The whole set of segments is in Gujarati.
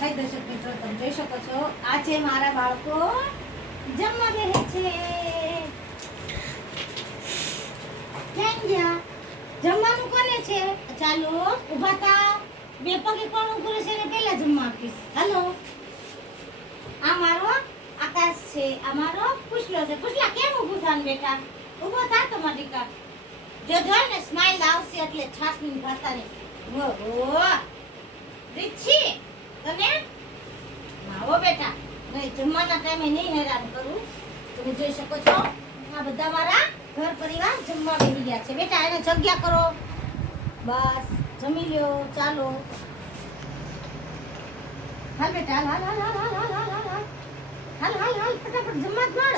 હાય દર્શક મિત્રો, તમે જોઈ શકો છો આજે મારા બાળકો જમવા બેસે છે. ક્યાં ગયા? જમવાનું કોને છે? ચાલો ઊભા થા. બે પગે કોણ ઊભું રહેશે ને પહેલા જમવા આપીશ. હાલો, આ મારો આકાશ છે, આ મારો કુશલો છે. કુશલા કેમ ઊભું થાન બેટા? ઊભો થા તો મારી દીકરા. જો જો ને સ્માઈલ આવશે એટલે છાસની ભાતાની. ઓહો રીછી તમે આવો બેટા. નહીં જમવાના ટાઈમે નહીં હેરાન કરું. તમે જોઈ શકો છો આ બધા મારા ઘર પરિવાર જમવા બેસી ગયા છે. બેટા એને જગ્યા કરો. બસ જમી લ્યો. ચાલો હાલ બેટા, હાલ હાલ હાલ હાલ હાલ હાલ હાલ હાલ હાલ હાલ ફટાફટ જમવા દોડ.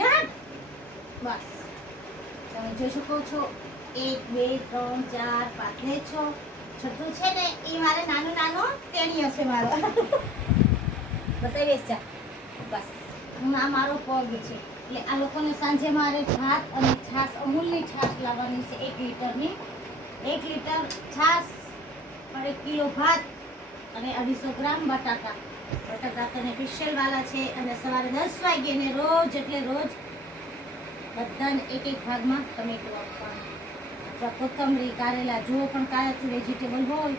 યાર બસ તમે જોઈ શકો છો 1 2 3 4 5 ને 6 છઠ્ઠું છે ને એ મારે નાનો ટેણીયો છે મારો. બસ એ બેસ જા. બસ આ મારો પગ છે. એટલે આ લોકોને સાંજે મારે ભાત અને છાશ, અમૂલની છાશ લાવવાની છે 1 લીટરની. 1 લીટર છાશ, 1 કિલો ભાત અને 250 ગ્રામ બટાકા. બટાકા તને સ્પેશિયલ વાળા છે. અને સવારે 10 વાગ્યે ને રોજ એટલે રોજ બધાને 1 ભાગમાં ટમેટું આપવાનું. અથવા કોથમરી, કારેલા, જો પણ કાચું વેજીટેબલ હોય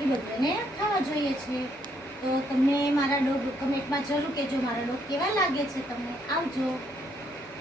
એ બધું એને ખાવા જોઈએ છે. તો તમે મારા ડોગ કમેન્ટમાં જરૂર કહેજો મારા ડોગ કેવા લાગે છે તમને. આવજો.